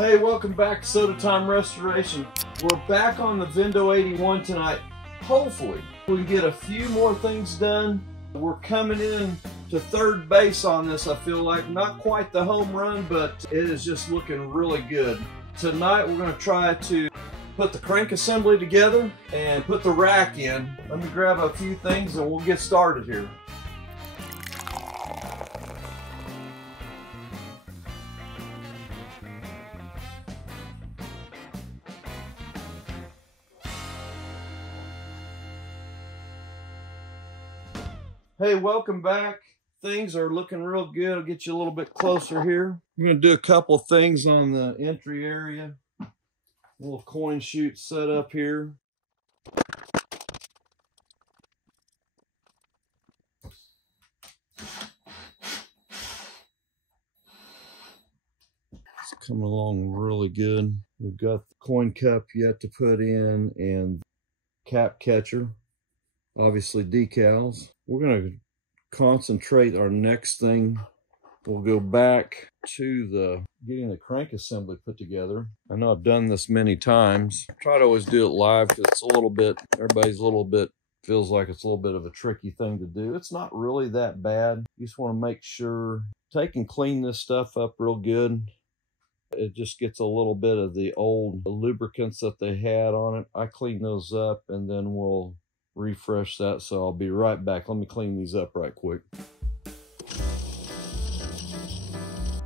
Hey, welcome back to Soda Time Restoration. We're back on the Vendo 81 tonight. Hopefully, we can get a few more things done. We're coming in to third base on this, I feel like. Not quite the home run, but it is just looking really good. Tonight, we're going to try to put the crank assembly together and put the rack in. Let me grab a few things and we'll get started here. Hey, welcome back. Things are looking real good. I'll get you a little bit closer here. I'm going to do a couple of things on the entry area. A little coin chute set up here. It's coming along really good. We've got the coin cup yet to put in and cap catcher. Obviously decals. We're going to concentrate our next thing. We'll go back to the getting the crank assembly put together. I know I've done this many times. I try to always do it live because it's a little bit, everybody's a little bit, feels like it's a little bit of a tricky thing to do. It's not really that bad. You just want to make sure, take and clean this stuff up real good. It just gets a little bit of the old lubricants that they had on it. I clean those up and then we'll refresh that, so I'll be right back. Let me clean these up right quick.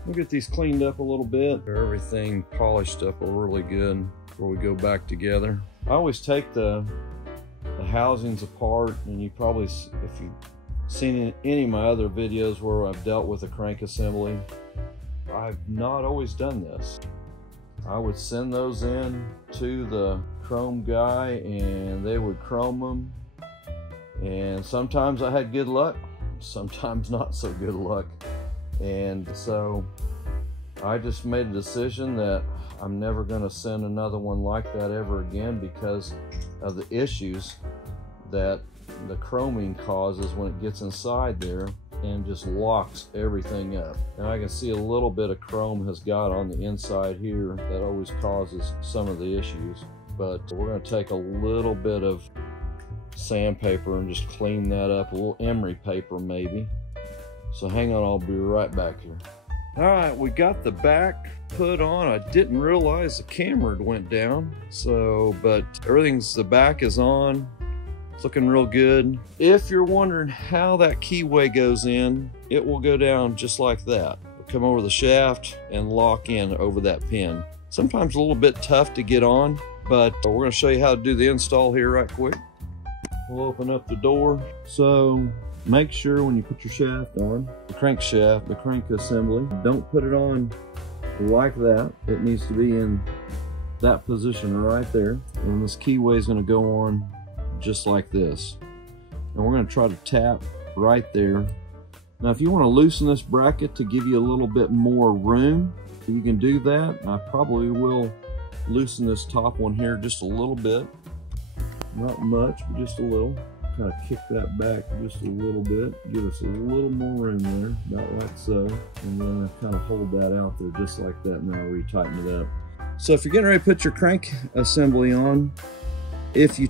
We'll get these cleaned up a little bit. Everything polished up really good before we go back together. I always take the housings apart, and you probably, if you've seen any of my other videos where I've dealt with a crank assembly, I've not always done this. I would send those in to the chrome guy and they would chrome them, and sometimes I had good luck, sometimes not so good luck. And so I just made a decision that I'm never going to send another one like that ever again because of the issues that the chroming causes when it gets inside there and just locks everything up. And I can see a little bit of chrome has got on the inside here that always causes some of the issues. But we're going to take a little bit of sandpaper and just clean that up, a little emery paper maybe. So hang on, I'll be right back here. All right, we got the back put on. I didn't realize the camera went down. But the back is on. It's looking real good. If you're wondering how that keyway goes in, it will go down just like that. It'll come over the shaft and lock in over that pin. Sometimes a little bit tough to get on, but we're going to show you how to do the install here right quick. We'll open up the door. So make sure when you put your shaft on, the crankshaft, the crank assembly, don't put it on like that. It needs to be in that position right there. And this keyway is going to go on just like this. And we're going to try to tap right there. Now if you want to loosen this bracket to give you a little bit more room, you can do that. I probably will loosen this top one here just a little bit. Not much, but just a little. Kind of kick that back just a little bit. Give us a little more room there, about like so. And then I kind of hold that out there just like that, and then I'll re-tighten it up. So if you're getting ready to put your crank assembly on, if you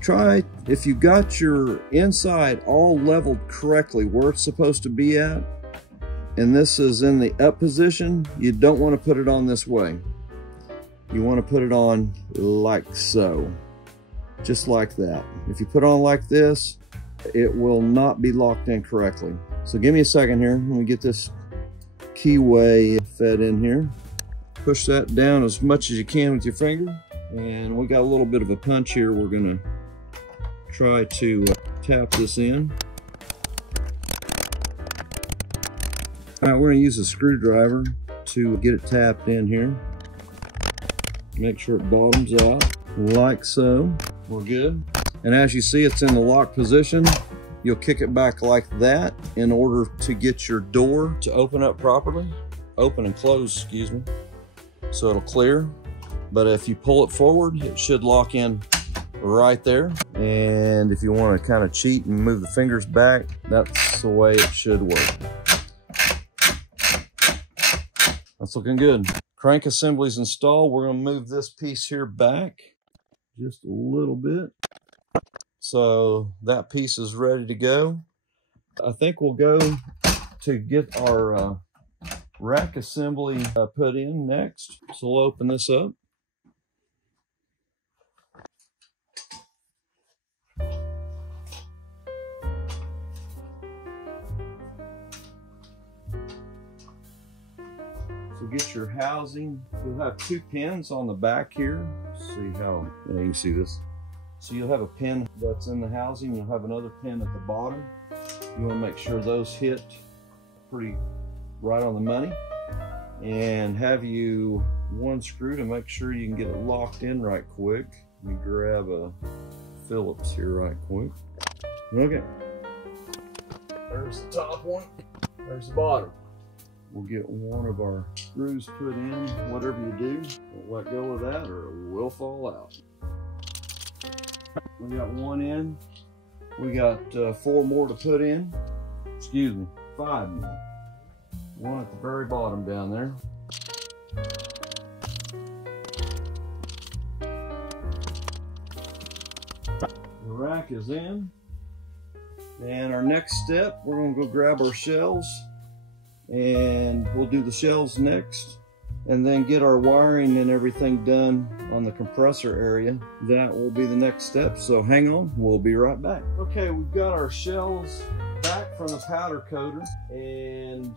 got your inside all leveled correctly where it's supposed to be at, and this is in the up position, you don't want to put it on this way. You want to put it on like so, just like that. If you put it on like this, it will not be locked in correctly. So give me a second here. Let me get this keyway fed in here. Push that down as much as you can with your finger. And we got a little bit of a punch here. We're gonna try to tap this in. All right, we're gonna use a screwdriver to get it tapped in here. Make sure it bottoms out like so. We're good. And as you see, it's in the lock position. You'll kick it back like that in order to get your door to open up properly. Open and close, excuse me. So it'll clear. But if you pull it forward, it should lock in right there. And if you want to kind of cheat and move the fingers back, that's the way it should work. That's looking good. Crank assembly's installed. We're going to move this piece here back just a little bit. So that piece is ready to go. I think we'll go to get our rack assembly put in next. So we'll open this up. So get your housing. You'll have 2 pins on the back here. See how, you can see this. So you'll have a pin that's in the housing. You'll have another pin at the bottom. You want to make sure those hit pretty right on the money. And have you one screw to make sure you can get it locked in right quick. Let me grab a Phillips here right quick. Okay. There's the top one. There's the bottom. We'll get one of our screws put in. Whatever you do, don't let go of that or it will fall out. We got one in. We got 4 more to put in. Excuse me, 5 more. One at the very bottom down there. The rack is in. And our next step, we're going to go grab our shelves. And we'll do the shelves next, and then get our wiring and everything done on the compressor area. That will be the next step, so hang on, we'll be right back. Okay, we've got our shelves back from the powder coater, and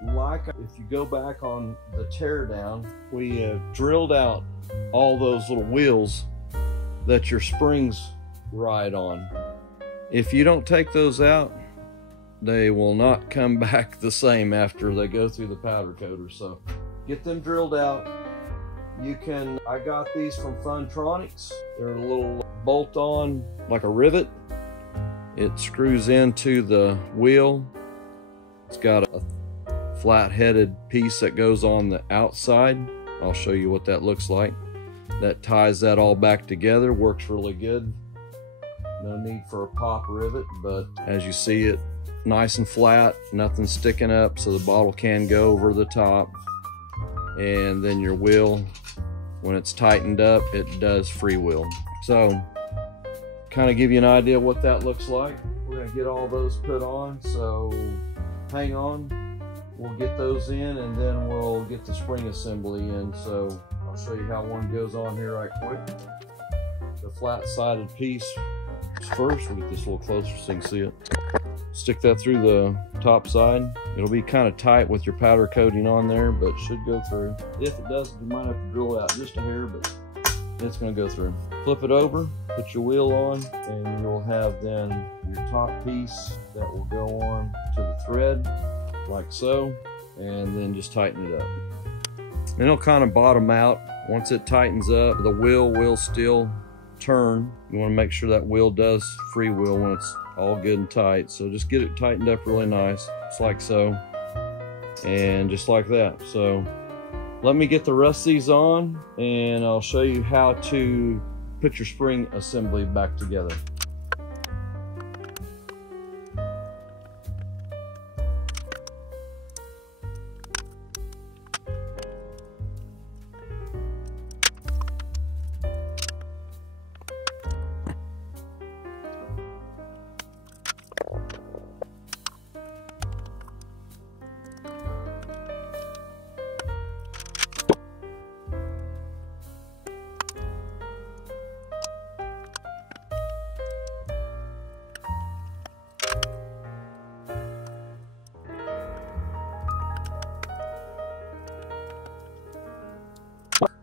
if you go back on the teardown, we have drilled out all those little wheels that your springs ride on. If you don't take those out, they will not come back the same after they go through the powder coater. So get them drilled out. I got these from Fun-Tronics. They're a little bolt on, like a rivet. It screws into the wheel. It's got a flat-headed piece that goes on the outside. I'll show you what that looks like. That ties that all back together, works really good. No need for a pop rivet, but as you see, it nice and flat, nothing sticking up, so the bottle can go over the top. And then your wheel, when it's tightened up, it does freewheel. So kind of give you an idea what that looks like. We're going to get all those put on, so hang on. We'll get those in, and then we'll get the spring assembly in. So I'll show you how one goes on here right quick. The flat-sided piece first. We'll get this a little closer so you can see it. Stick that through the top side. It'll be kind of tight with your powder coating on there, but it should go through. If it doesn't, you might have to drill out just a hair, but it's going to go through. Flip it over, put your wheel on, and you'll have then your top piece that will go on to the thread, like so, and then just tighten it up. And it'll kind of bottom out. Once it tightens up, the wheel will still turn. You want to make sure that wheel does freewheel when it's all good and tight. So just get it tightened up really nice, just like so, and just like that. So let me get the rest of these on, and I'll show you how to put your spring assembly back together.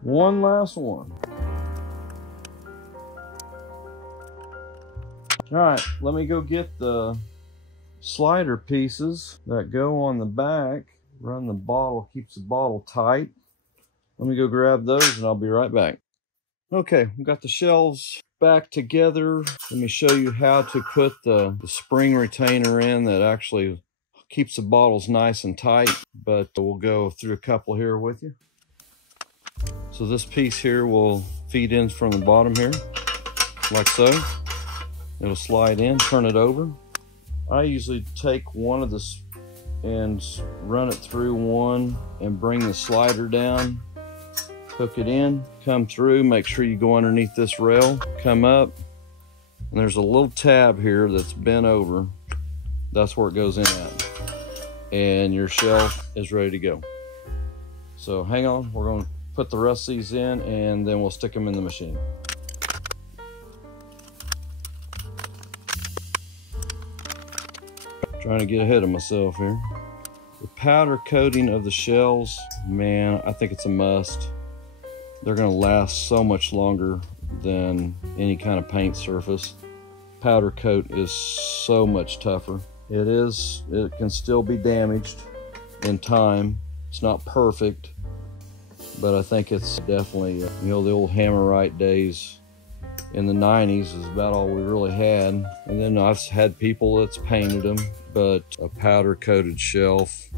One last one. All right, let me go get the slider pieces that go on the back. Run the bottle, keeps the bottle tight. Let me go grab those and I'll be right back. Okay, we've got the shelves back together. Let me show you how to put the spring retainer in that actually keeps the bottles nice and tight, but we'll go through a couple here with you. So this piece here will feed in from the bottom here, like so. It'll slide in, turn it over. I usually take one of the and run it through one and bring the slider down, hook it in, come through, make sure you go underneath this rail, come up, and there's a little tab here that's bent over. That's where it goes in at. And your shelf is ready to go. So hang on, we're going to put the rest of these in and then we'll stick them in the machine. Trying to get ahead of myself here. The powder coating of the shells, man, I think it's a must. They're gonna last so much longer than any kind of paint surface. Powder coat is so much tougher. It can still be damaged in time. It's not perfect, but I think it's definitely, you know, the old Hammerite days in the 90s is about all we really had. And then I've had people that's painted them, but a powder coated shelf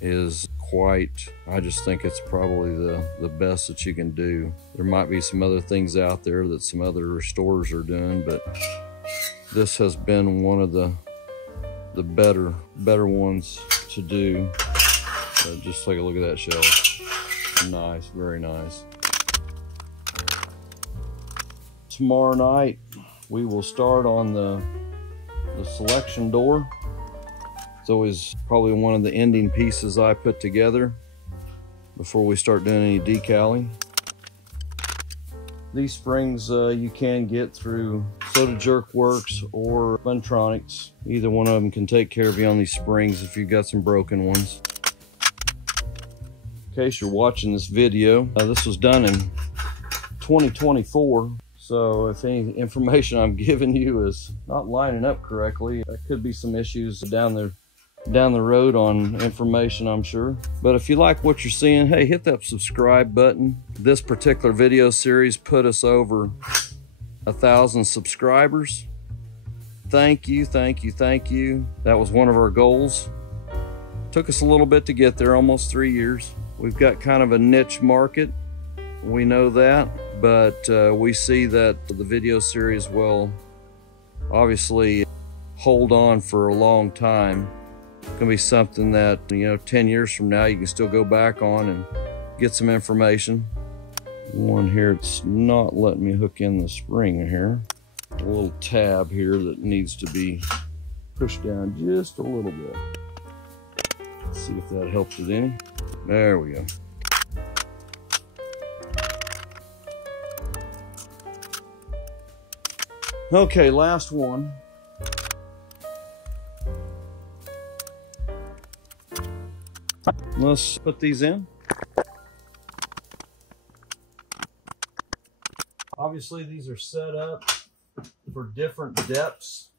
is quite, I just think it's probably the best that you can do. There might be some other things out there that some other restorers are doing, but this has been one of the better ones to do. Just take a look at that shelf. Nice, very nice. Tomorrow night we will start on the selection door. It's always probably one of the ending pieces I put together before we start doing any decaling. These springs you can get through Soda Jerk Works or Fun-Tronics. Either one of them can take care of you on these springs if you've got some broken ones. In case you're watching this video, this was done in 2024. So if any information I'm giving you is not lining up correctly, there could be some issues down the road on information, I'm sure. But if you like what you're seeing, hey, hit that subscribe button. This particular video series put us over 1,000 subscribers. Thank you, thank you, thank you. That was one of our goals. Took us a little bit to get there, almost 3 years. We've got kind of a niche market. We know that, but we see that the video series will obviously hold on for a long time. It's gonna be something that, you know, 10 years from now you can still go back on and get some information. One here, it's not letting me hook in the spring here. A little tab here that needs to be pushed down just a little bit. Let's see if that helps it any. There we go. Okay, last one. Let's put these in. Obviously, these are set up for different depths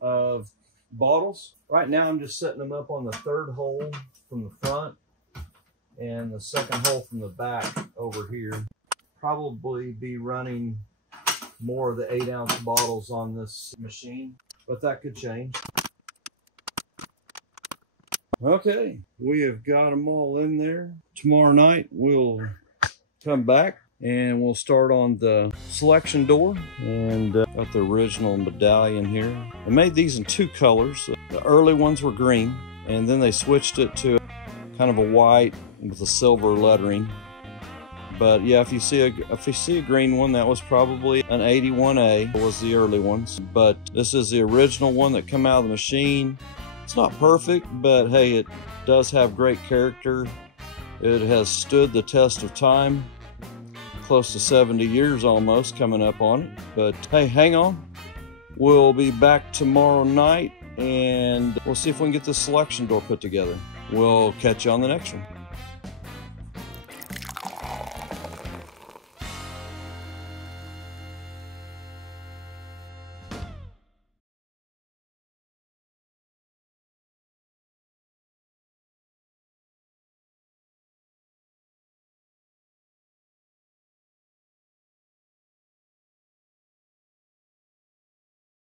of bottles. Right now, I'm just setting them up on the 3rd hole from the front and the 2nd hole from the back over here. Probably be running more of the 8-ounce bottles on this machine, but that could change. Okay, we have got them all in there. Tomorrow night we'll come back and we'll start on the selection door, and got the original medallion here. I made these in 2 colors. The early ones were green, and then they switched it to kind of a white with a silver lettering. But yeah, if you see a green one, that was probably an 81A, was the early ones. But this is the original one that come out of the machine. It's not perfect, but hey, it does have great character. It has stood the test of time. Close to 70 years almost coming up on it. But hey, hang on. We'll be back tomorrow night and we'll see if we can get this selection door put together. We'll catch you on the next one.